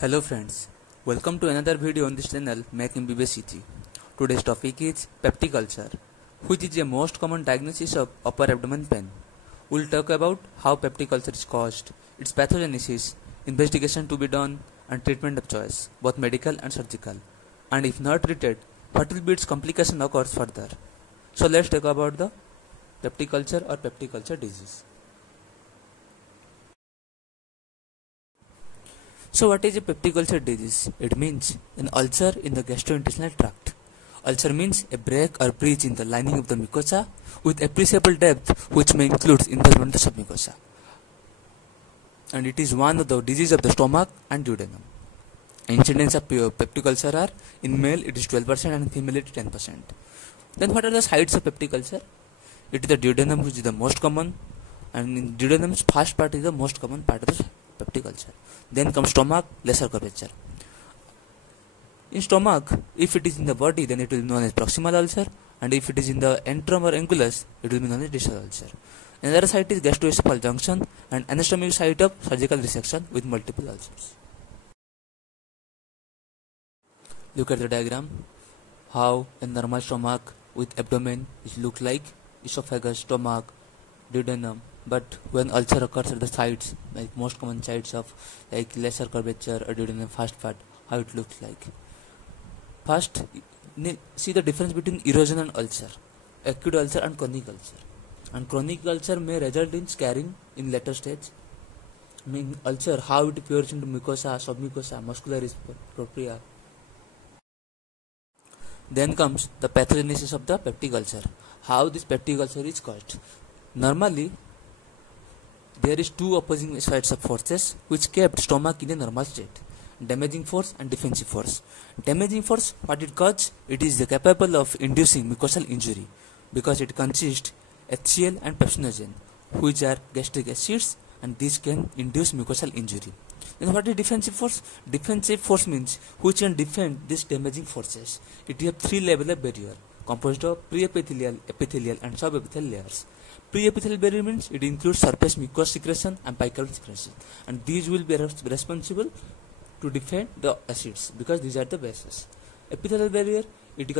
Hello friends, welcome to another video on this channel Make MBBS Easy. Today's topic is peptic ulcer, which is the most common diagnosis of upper abdomen pain. We'll talk about how peptic ulcer is caused, its pathogenesis, investigation to be done, and treatment of choice, both medical and surgical. And if not treated, what will be its complication occurs further. So let's talk about the peptic ulcer or peptic ulcer disease. So what is a peptic ulcer disease? It means an ulcer in the gastrointestinal tract. Ulcer means a break or breach in the lining of the mucosa with appreciable depth, which may include involvement of the submucosa. And it is one of the disease of the stomach and duodenum. Incidence of peptic ulcer are in male it is 12% and in female it is 10%. Then what are the sites of peptic ulcer? It is the duodenum, which is the most common, and in duodenum's first part is the most common part of the peptic ulcer. Then comes stomach, lesser curvature. In stomach, if it is in the body, then it will be known as proximal ulcer, and if it is in the antrum or angulus, it will be known as distal ulcer. Another site is gastroesophageal junction and anastomotic site of surgical resection with multiple ulcers. Look at the diagram. How a normal stomach with abdomen is look like esophagus, stomach, duodenum. But when ulcer occurs at the sides, like most common sides of like lesser curvature or duodenum first part, how it looks like. First, see the difference between erosion and ulcer, acute ulcer and chronic ulcer. And chronic ulcer may result in scarring in later stage. I mean ulcer, how it appears into mucosa, submucosa, muscular propria. Then comes the pathogenesis of the peptic ulcer. How this peptic ulcer is caused. Normally, there is two opposing sides of forces which kept stomach in a normal state. Damaging force and defensive force. Damaging force, what it causes? It is capable of inducing mucosal injury because it consists HCl and pepsinogen, which are gastric acids, and these can induce mucosal injury. Then what is defensive force? Defensive force means which can defend these damaging forces. It has three levels of barrier composed of pre-epithelial, epithelial and subepithelial layers. Pre-epithelial barrier means it includes surface mucous secretion and bicarbonate secretion, and these will be responsible to defend the acids because these are the bases. Epithelial barrier, it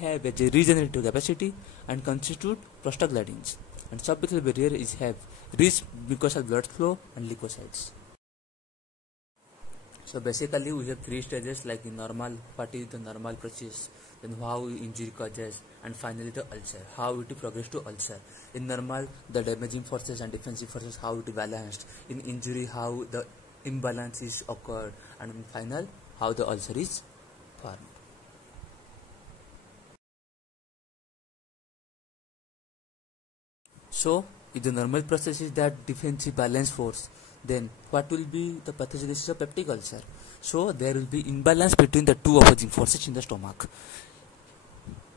have a regenerative capacity and constitute prostaglandins, and subepithelial barrier is have rich mucosal blood flow and leukocytes. So basically we have three stages, like in normal, what is the normal process, then how injury causes, and finally the ulcer, how it progress to ulcer. In normal, the damaging forces and defensive forces, how it balanced. In injury, how the imbalance is occurred, and in final, how the ulcer is formed. So if the normal process is that defensive balance force, then what will be the pathogenesis of peptic ulcer? So there will be imbalance between the two opposing forces in the stomach.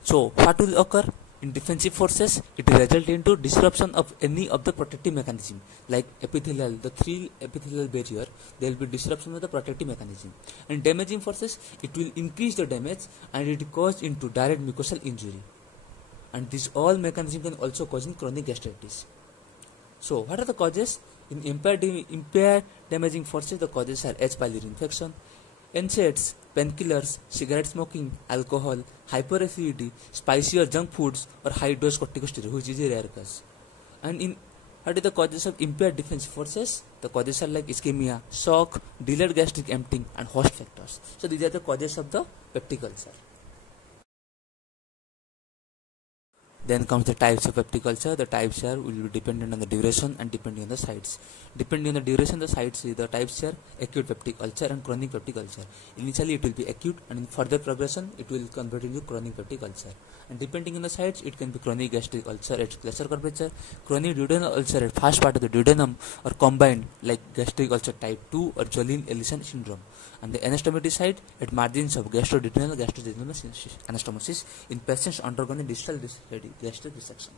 So what will occur? In defensive forces, it will result into disruption of any of the protective mechanism, like epithelial, the three epithelial barrier, there will be disruption of the protective mechanism. And damaging forces, it will increase the damage and it cause into direct mucosal injury. And these all mechanisms can also cause in chronic gastritis. So what are the causes? In impaired damaging forces, the causes are H. pylori infection, NSAIDs, painkillers, cigarette smoking, alcohol, hyperacidity, spicy or junk foods, or high dose corticosteroid, which is a rare cause. And in what are the causes of impaired defensive forces? The causes are like ischemia, shock, delayed gastric emptying, and host factors. So these are the causes of the peptic ulcer. Then comes the types of peptic ulcer. The types here will be dependent on the duration and depending on the sites. Depending on the duration, the sites, the types here, acute peptic ulcer and chronic peptic ulcer. Initially it will be acute, and in further progression it will convert into chronic peptic ulcer. And depending on the sites, it can be chronic gastric ulcer at lesser curvature, chronic duodenal ulcer at first part of the duodenum, or combined like gastric ulcer type 2 or Jolene-Ellison syndrome. And the anastomotic site at margins of gastroduodenal anastomosis in patients undergoing distal gastric resection.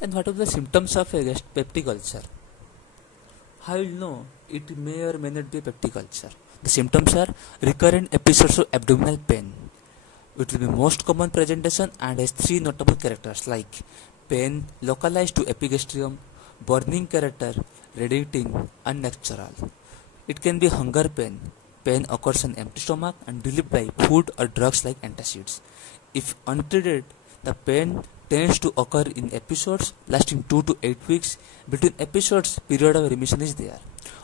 And what are the symptoms of a peptic ulcer? How will you know it may or may not be a peptic ulcer? The symptoms are recurrent episodes of abdominal pain. It will be most common presentation and has three notable characters like pain localized to epigastrium, burning character, radiating, and unnatural. It can be hunger pain. Pain occurs on empty stomach and relieved by food or drugs like antacids. If untreated, the pain tends to occur in episodes lasting 2 to 8 weeks. Between episodes, period of remission is there.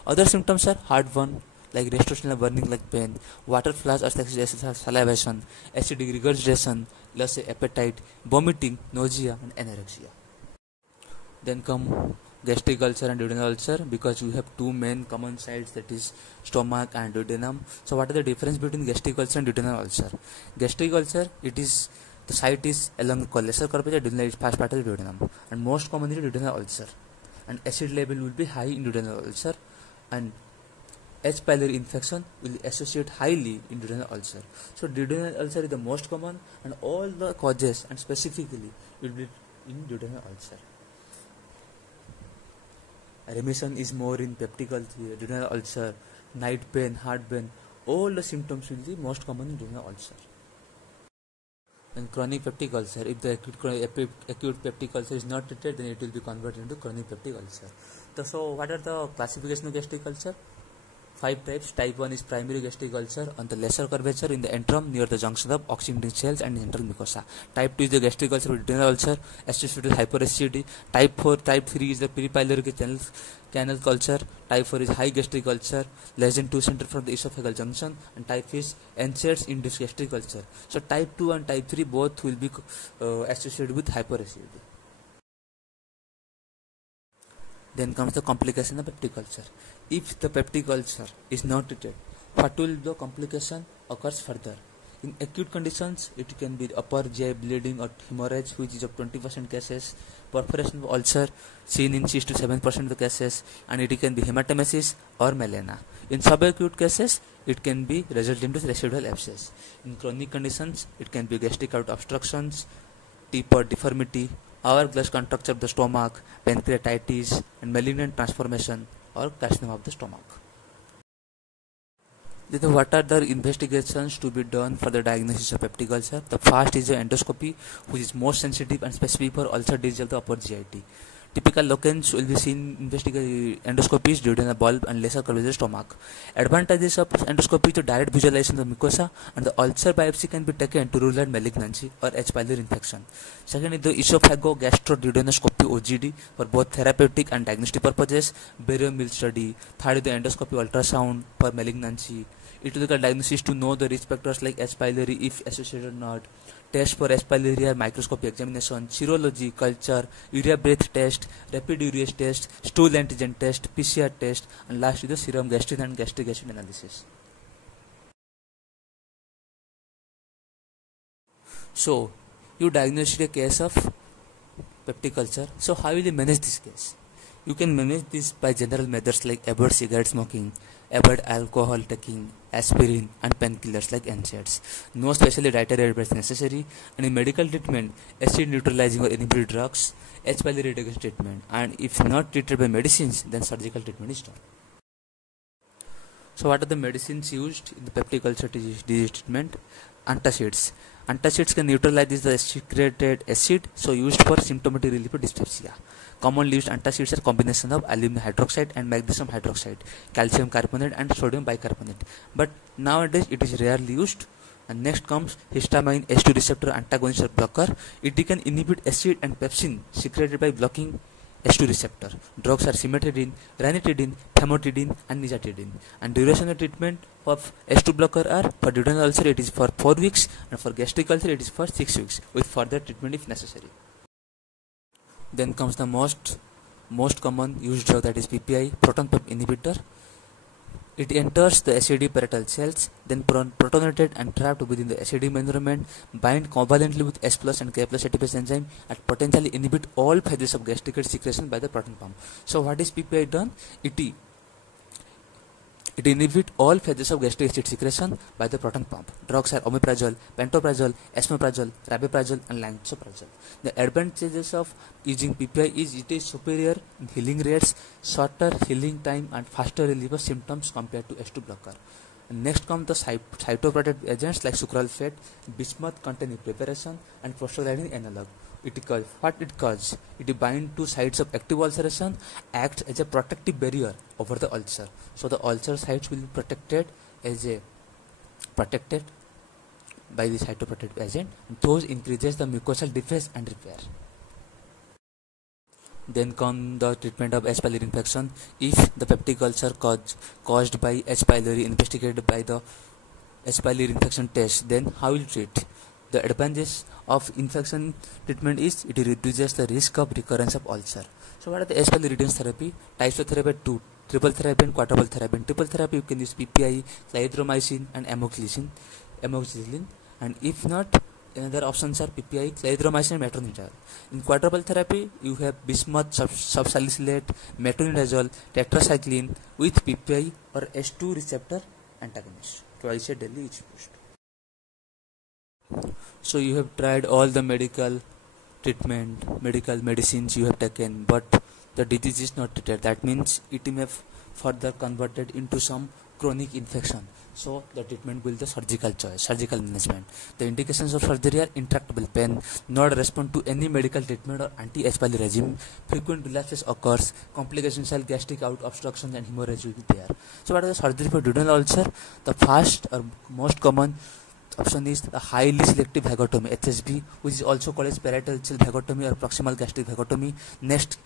Other symptoms are heartburn, like restorational burning like pain, water flash or salivation, acidic regurgitation, loss of appetite, vomiting, nausea and anorexia. Then come gastric ulcer and duodenal ulcer, because we have two main common sites, that is stomach and duodenum. So what is the difference between gastric ulcer and duodenal ulcer? Gastric ulcer, it is the site is along the lesser curvature, duodenal is first part of the duodenum, and most commonly duodenal ulcer, and acid level will be high in duodenal ulcer, and H. pylori infection will associate highly in duodenal ulcer. So duodenal ulcer is the most common, and all the causes and specifically will be in duodenal ulcer. Remission is more in peptic ulcer, duodenal ulcer, night pain, heartburn. All the symptoms will be most common in duodenal ulcer. And chronic peptic ulcer, if the acute peptic ulcer is not treated, then it will be converted into chronic peptic ulcer. So what are the classification of gastric ulcer? 5 types. Type 1 is primary gastric ulcer on the lesser curvature in the antrum near the junction of oxygenating cells and central mucosa. Type 2 is the gastric ulcer with duodenal ulcer associated with hyperacidity. Type 3 is the peripyloric canal ulcer. Type 4 is high gastric ulcer less than 2 cm from the esophageal junction, and type is NSAIDs induced gastric ulcer. So type 2 and type 3 both will be associated with hyperacidity. Then comes the complication of peptic ulcer. If the peptic ulcer is not treated, what will the complication occurs further? In acute conditions, it can be upper GI bleeding or hemorrhage, which is of 20% cases, perforation of ulcer seen in 6 to 7% of the cases, and it can be hematemesis or melena. In subacute cases, it can be result into residual abscess. In chronic conditions, it can be gastric out obstructions, tip or deformity, hourglass contracture of the stomach, pancreatitis, and malignant transformation or carcinoma of the stomach. Then what are the investigations to be done for the diagnosis of peptic ulcer? The first is the endoscopy, which is most sensitive and specific for ulcer disease of the upper GIT. Typical locants will be seen in endoscopies duodenal bulb and lesser curvature stomach. Advantages of endoscopy is the direct visualization of the mucosa, and the ulcer biopsy can be taken to rule out malignancy or H. pylori infection. Second is the esophagogastroduodenoscopy (OGD) for both therapeutic and diagnostic purposes. Barium Mill study. Third is the endoscopy ultrasound for malignancy. Etiological diagnosis to know the risk factors like H. pylori if associated or not. Test for H. pylori are microscopy examination, serology, culture, urea breath test, rapid urease test, stool antigen test, PCR test, and last is the serum gastrin and gastric acid analysis. So, you diagnosed a case of peptic ulcer. So, how will you manage this case? You can manage this by general methods like avoid cigarette smoking, avoid alcohol taking, aspirin, and painkillers like NSAIDs. No specially dietary advice necessary, and in medical treatment, acid neutralizing or inhibitory drugs, H. pylori reduction treatment, and if not treated by medicines, then surgical treatment is done. So what are the medicines used in the peptic ulcer disease treatment? Antacids. Antacids can neutralize the secreted acid, so used for symptomatic relief of dyspepsia. Commonly used antacids are combination of aluminum hydroxide and magnesium hydroxide, calcium carbonate and sodium bicarbonate. But nowadays it is rarely used. And next comes histamine H2 receptor antagonist or blocker. It can inhibit acid and pepsin secreted by blocking H2 receptor. Drugs are cimetidine, ranitidine, famotidine, and nizatidine. And duration of treatment of H2 blocker are for duodenal ulcer it is for 4 weeks, and for gastric ulcer it is for 6 weeks, with further treatment if necessary. Then comes the most common used drug, that is PPI, proton pump inhibitor. It enters the acidic parietal cells, then protonated and trapped within the acidic environment, bind covalently with H plus and K plus ATPase enzyme, and potentially inhibit all phases of gastric acid secretion by the proton pump. So what is PPI done? It inhibits all phases of gastric acid secretion by the proton pump. Drugs are omeprazole, pantoprazole, esomeprazole, rabeprazole, and lansoprazole. The advantages of using PPI is it is superior in healing rates, shorter healing time, and faster relief of symptoms compared to H2 blocker. And next come the cytoprotective agents like sucralfate, bismuth containing preparation, and prostaglandin analog. It causes? It bind to sites of active ulceration, acts as a protective barrier over the ulcer. So the ulcer sites will be protected by the cytoprotective agent. Those increases the mucosal defense and repair. Then come the treatment of H. pylori infection. If the peptic ulcer caused by H. pylori investigated by the H. pylori infection test, then how will you treat? The advantages of infection treatment is it reduces the risk of recurrence of ulcer. So what are the H. pylori reducance therapy? Types of therapy: two: triple therapy and quadruple therapy. In triple therapy you can use PPI, clarithromycin and amoxicillin, and if not, another options are PPI, clarithromycin and metronidazole. In quadruple therapy you have bismuth, subsalicylate, metronidazole, tetracycline with PPI or H2 receptor antagonist twice a daily each boost. So you have tried all the medical medicines you have taken, but the disease is not treated. That means it may have further converted into some chronic infection. So the treatment will be the surgical choice, surgical management. The indications of surgery are intractable pain, not respond to any medical treatment or anti-H. pylori regime, frequent relapses occurs, complications like gastric obstruction and hemorrhage will be there. So what is the surgery for duodenal ulcer? The first or most common option is the highly selective vagotomy, HSV, which is also called as parietal cell vagotomy or proximal gastric vagotomy. Next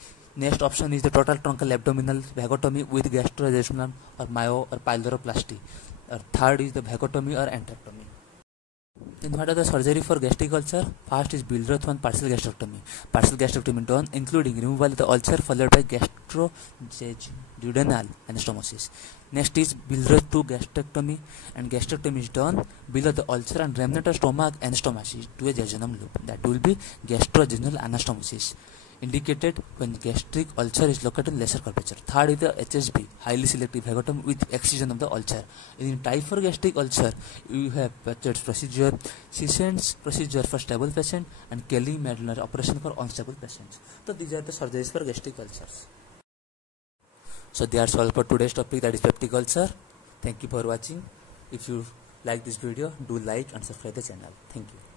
option is the total truncal abdominal vagotomy with gastrointestinal or myo or pyloroplasty. Third is the vagotomy or enterectomy. Then what are the surgery for gastric ulcer? First is Billroth-1 partial gastrectomy. Partial gastrectomy done including removal of the ulcer followed by gastroduodenal anastomosis. Next is Billroth-2 gastrectomy, and gastrectomy is done below the ulcer and remnant of stomach anastomosis to a jejunum loop. That will be gastrojejunal anastomosis, indicated when gastric ulcer is located in lesser curvature. Third is the HSB, highly selective vagotomy with excision of the ulcer. In type 4 gastric ulcer, you have Patchard's procedure, Sisson's procedure for stable patient, and Kelly-Medliner operation for unstable patients. So these are the surgeries for gastric ulcers. So that's all for today's topic, that is peptic ulcer. Thank you for watching. If you like this video, do like and subscribe the channel. Thank you.